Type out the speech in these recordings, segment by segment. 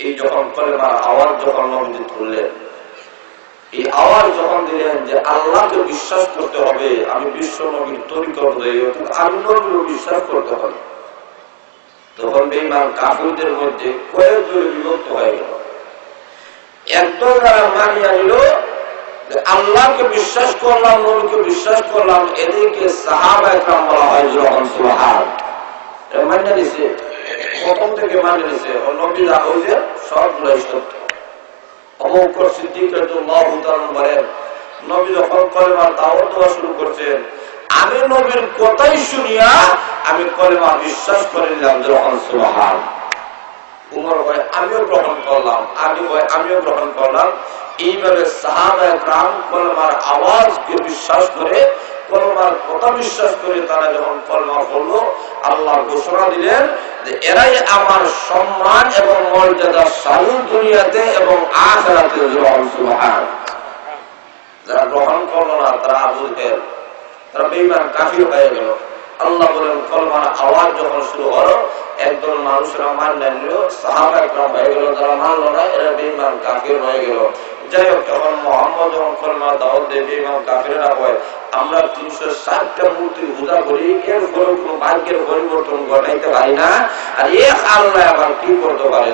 এই যখন কলেমার আওয়াজ যখন নবীজি তুললেন, এই আওয়াজ যখন দিলেন যে আল্লাহকে বিশ্বাস করতে হবে, আমি বিশ্ব নবীর তরিকত দেই, আমি নবীরও বিশ্বাস করতে হবে, তখন বেঈমান কাফিরদের মধ্যে কয়েক দলে বিভক্ত হয়ে গেল। একদল যারা মানিয়া নিল আল্লাহকে বিশ্বাস করলাম, নবীকে বিশ্বাস করলাম, এদেরকে সাহাবায়ে কেরাম বলা হয়। যখন সুবহানাল্লাহ মানিয়ে নিছে, প্রথম থেকে মানিয়ে নিছে, নবী যা হয়েছে সবগুলাই সত্য। আবু বকর সিদ্দিক রাদিয়াল্লাহু তাআলা বলেন, নবী যখন কলেমার দাওয়াত দেওয়া শুরু করছেন, আমি নবীর কথাই শুনিয়া আমি কলেমা বিশ্বাস করে নিলাম। যখন সুবহানাল্লাহ। উমর ভাই আমিও গ্রহণ করলাম, আলী ভাই আমিও গ্রহণ করলাম। এইভাবে সাহাবায়ে কেরাম কলেমার আওয়াজকে বিশ্বাস করে, কলেমার কথা বিশ্বাস করে তারা যখন কলেমা পড়লো, আল্লাহ ঘোষণা দিলেন যে এরাই আমার সম্মান এবং মর্যাদা সারা দুনিয়াতে এবং আখিরাতে। সুবহানাল্লাহ। যারা গ্রহণ করলো না তারা আবু জেহেল, তারা বেঈমান কাফির হয়ে গেল। আল্লাহ বলেন কলেমার আওয়াজ যখন শুরু হলো, একদল মানুষরা মানলেন, সাহাবায়ে কেরাম হয়ে গেল। যারা মানলো না এরা বেঈমান কাফির হয়ে গেল। যাই হোক, যখন মুহাম্মদ যখন কলেমার দাওয়াত দেয়, বেঈমান কাফিররা হয় আমরা 360টা মূর্তি পূজা করি, এর ফলে কোনো ভাগ্যের পরিবর্তন ঘটাইতে পারি না, আর এক আল্লাহ আবার কি করতে পারে?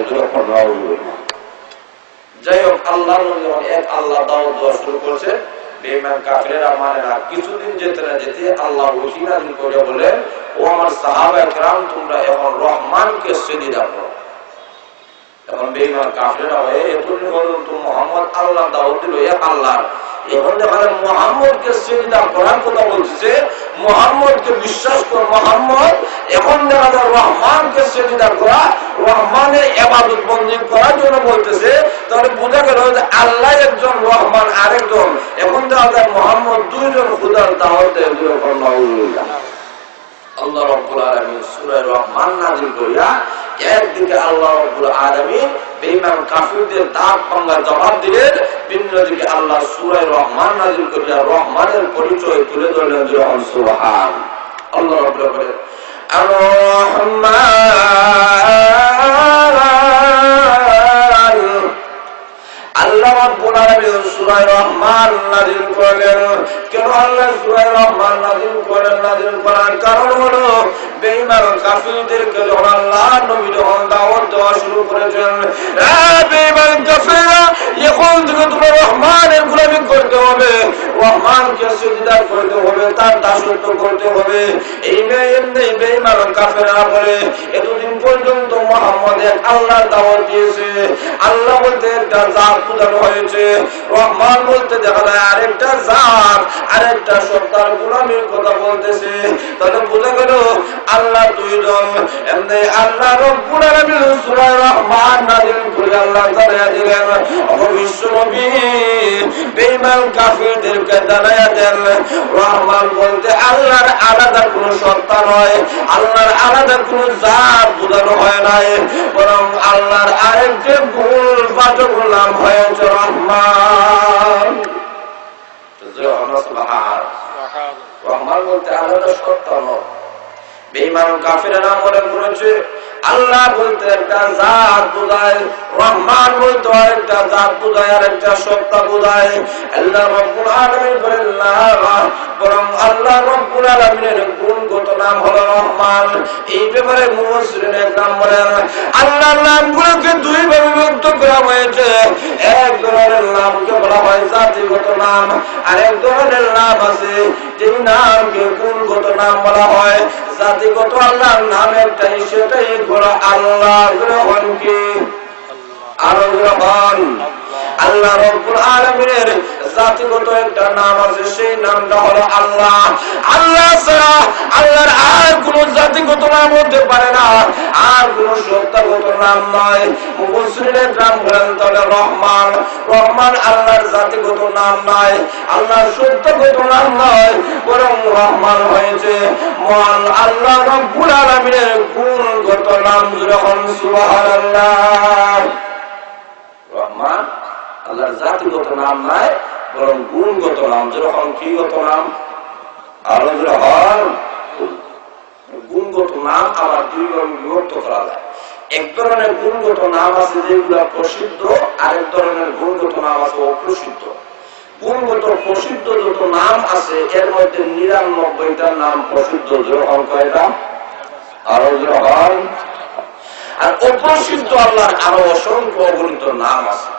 যাই হোক, আল্লাহ যখন এক আল্লাহ দাওয়াত দেওয়া শুরু করছে, বেঈমান কাফিররা মানে না। কিছুদিন যেতে না যেতে আল্লাহ ওহী নাযিল করে বলেন, ও আমার সাহাবায়ে কেরাম, তোমরা এখন রহমানকে সিজদা করো। এখন বেঈমান কাফিররা হয় এতদিন পর্যন্ত মুহাম্মদ আল্লাহ দাওয়াত দিল এক আল্লাহ, এখন যখন মুহাম্মদকে সিজদা করার কথা বলছে, মুহাম্মদকে বিশ্বাস কর মুহাম্মদ, এখন দেখা যায় রহমানকে সিজদা করা, রহমানের ইবাদত বন্দী করার জন্য বলতেছে। তাহলে বোঝা গেল যে আল্লাহ একজন, রহমান আরেকজন। এখন দেখা যায় মুহাম্মদ দুইজন খোদার দাওয়াত দেয়। আল্লাহ রাব্বুল আলামিন সূরা রহমান নাযিল করিয়া একদিকে আল্লাহ রাব্বুল আলামিন বেঈমান কাফিরদের দাঁত ভাঙার জবাব দিলেন, অন্যদিকে আল্লাহ সূরা রহমান নাযিল করিয়া রহমানের পরিচয় তুলে ধরলেন। যখন সুবহান আল্লাহ রাব্বুল আলামিন আল্লাহ রাব্বুল আলামিন সূরা রহমান নাযিল করলেন। কেন আল্লাহ সূরা রহমান নাযিল করেন? নাযিল করার কারণ হলো বেঈমান কাফিরদেরকে যখন আল্লাহ নবী যখন দাওয়াত দেওয়া শুরু করেছেন, বেঈমান কাফিররা এখন থেকে তোমরা রহমানের গোলামি করতে হবে, রহমানকে সিজদা করতে হবে, তার দাসত্ব করতে হবে। এই বেঈমান কাফিররা বলে এতদিন পর্যন্ত মুহাম্মদ এক আল্লাহর দাওয়াত দিয়েছে, আল্লাহ বলতে একটা জাত পূজানো হয়েছে, রহমান বলতে দেখা যায় আরেকটা জাত, আরেকটা সত্তার গোলামির কথা বলতেছে। তাহলে বোঝা গেল আল্লাহ দুইজন। এমনি আল্লাহ রাব্বুল আলামিন সূরা রহমান নাযিল করে আল্লাহ জানায়া দিলেন, ও বিশ্ব নবী বেঈমান কাফিরদেরকে জানায়া দেন, রহমান বলতে আল্লাহর আলাদা কোনো সত্তা নয়, আল্লাহর আলাদা কোনো জাত বোঝানো হয় নাই, বরং আল্লাহর আরেকটা ভুল বাচক নাম হয়েছে রহমান। রহমান বলতে আলাদা সত্তা নয়। বেঈমান কাফিররা মনে করেছে আল্লাহ বলতে একটা জাত বোঝায়, রহমান বলতে একটা জাত বোঝায়, আর একটা সত্তা বোঝায়। আল্লাহ রাব্বুল আলামিন বলেন না, বরং আল্লাহ রাব্বুল আলামিনের গুণগত নাম হলো রহমান। এই ব্যাপারে মুফাসসিরিন একরাম বলেন আল্লাহর নামগুলোকে দুই ভাবে বিভক্ত করা হয়েছে। এক ধরনের নামকে বলা হয় জাতিগত নাম, আর এক ধরনের নাম আছে যে নামকে গুণগত নাম বলা হয়। জাতিগত আল্লাহর নাম একটাই, সেটাই হলো আল্লাহ। গ্রহণ কি? আরো গ্রহণ। আল্লাহ রাব্বুল আলামিনের জাতিগত একটা নাম আছে, সেই নামটা হলো আল্লাহ। আল্লাহ ছাড়া আল্লাহর আর কোন জাতিগত নাম হতে পারে না, আর কোন সত্তাগত নাম নয়। মুফাসসিরিনের নাম বলেন তাহলে রহমান। রহমান আল্লাহর জাতিগত নাম নয়, আল্লাহর সত্তাগত নাম নয়, বরং রহমান হয়েছে মহান আল্লাহ রাব্বুল আলামিনের গুণগত নাম। যখন সুবহানাল্লাহ। রহমান আল্লাহর জাতিগত নাম নাই, বরং গুণগত নাম। যেরকম কি গত নাম? আরো গ্রহণ। গুণগত নাম আবার দুই ভাবে বিভক্ত করা যায়। এক ধরনের গুণগত নাম আছে যেগুলো প্রসিদ্ধ, আরেক ধরনের গুণগত নাম আছে অপ্রসিদ্ধ। গুণগত প্রসিদ্ধ যত নাম আছে এর মধ্যে 99টা নাম প্রসিদ্ধ। যখন কয়টা? আরো যখন। আর অপ্রসিদ্ধ আল্লাহর আরো অসংখ্য অগণিত নাম আছে।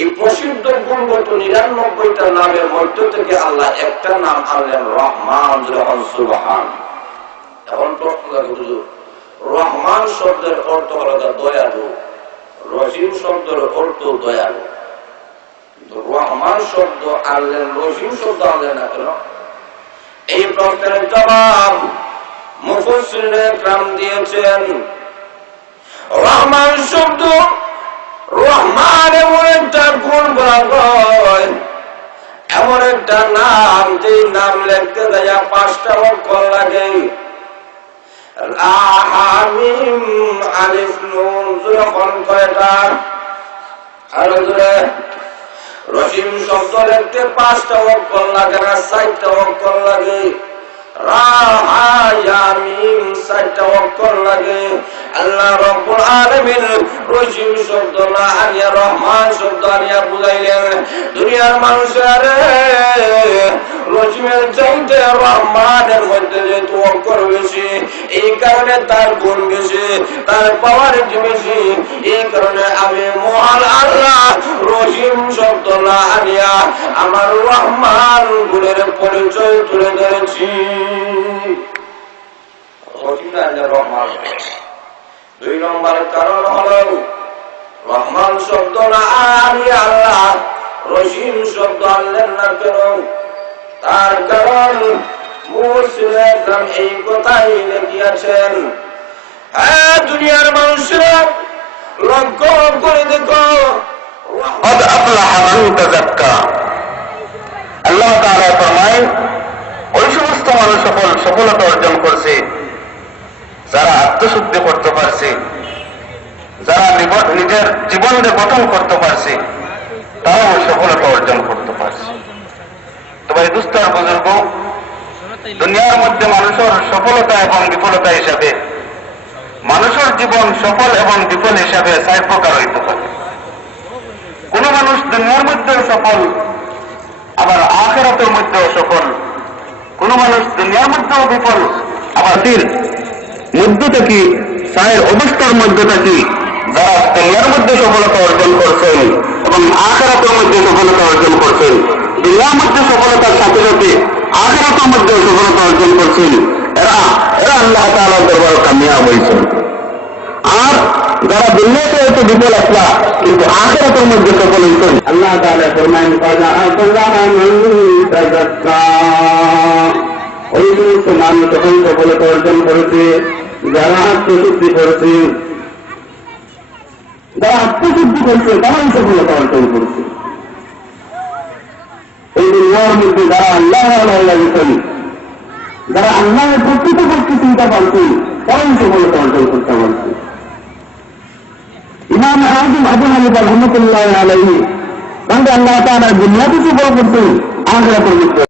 এই প্রসিদ্ধ গুণগত 99টা নামের মধ্য থেকে আল্লাহ একটা নাম আনলেন রহমান। যখন সুবহান। এখন প্রশ্ন হুজুর, রহমান শব্দের অর্থ হল দয়ালু, রহিম শব্দের অর্থ দয়ালু, রহমান শব্দ আনলেন, রহিম শব্দ আনলেন না কেন? এই প্রশ্নের জবাব মুফাসসিরিনে কেরাম দিয়েছেন। রহমান শব্দ, রহমান এমন একটা গুণ বলা হয়, এমন একটা নাম যে নাম লিখতে যায় 5টা অক্ষর লাগে। হামিম আলিফ নুন। যখন কয়টা? আরো জোরে। রহিম শব্দ লিখতে 5টা অক্ষর লাগে না, 4টা অক্ষর লাগে। রাহায়ামিম 4টা অক্ষর লাগে। আল্লাহ রাব্বুল আলামিন রহিম শব্দ না আনিয়া রহমান শব্দ আনিয়া বুঝাইলেন দুনিয়ার মানুষের রহিমের চাইতে রহমানের মধ্যে যেহেতু অক্ষর বেশি, এই কারণে তার গুণ বেশি, তার পাওয়ার বেশি। এই কারণে আমি মহান আল্লাহ রহিম শব্দ না আনিয়া আমার রহমান গুণের পরিচয় তুলে ধরেছি। রহমান 2 নম্বরের কারণ হল রহমান শব্দ না আনিয়া আল্লাহ রহিম শব্দ আনলেন না কেন? তার কারণ মুফাসসিরিনে কেরাম এই কথাই লিখিয়াছেন। দুনিয়ার মানুষরা লক্ষ্য করে দেখো, قد أفلح من تزكى। আল্লাহ তাআলা ফরমায়, ওই সমস্ত মানুষ সফলতা অর্জন করছে যারা আত্মশুদ্ধি করতে পারছে, যারা নিজের জীবনকে গঠন করতে পারছে, তারাও সফলতা অর্জন করতে পারছে। তবে দুস্থর বুজুর্গ, দুনিয়ার মধ্যে মানুষের সফলতা এবং বিফলতা হিসাবে, মানুষের জীবন সফল এবং বিফল হিসাবে 4 প্রকার হইতে পারে। কোন মানুষ দুনিয়ার মধ্যেও সফল, আবার আখিরাতের মধ্যেও সফল। কোন মানুষ দুনিয়ার মধ্যেও বিফল, আবার মধ্য থেকে 4 অবস্থার মধ্যে থেকে যারা দুনিয়ার মধ্যে সফলতা অর্জন করছেন এবং আখিরাতের মধ্যে সফলতা অর্জন করছেন, দুনিয়ার মধ্যে সফলতার সাথে সাথে আখিরাতের মধ্যে সফলতা অর্জন করছেন, এরা আল্লাহ তাআলার দরবারে কামিয়াব হয়েছেন। আর যারা দুনিয়াতে হয়তো বিফল আসলা কিন্তু আখিরাতের মধ্যে সফল হয়েছেন, আল্লাহ তাআলা ফরমায়েন ওই সমস্ত মানুষ তখন সফলতা অর্জন করেছে যারা আত্মশুদ্ধি করেছে। যারা আত্মশুদ্ধি করছে তারাই সফলতা অর্জন করছে। এই দুনিয়ার মধ্যে যারা আল্লাহ লাগেছেন, যারা আল্লাহের প্রকৃত পক্ষে চিন্তা পাচ্ছেন, তারাই সফলতা অর্জন করতে পারছে। ইমাম আযম আবু হানিফা রাহমাতুল্লাহি আলাইহি তাকে আল্লাহ তাআলা দুনিয়াতে সফল করতেন, আখিরাতের মধ্যে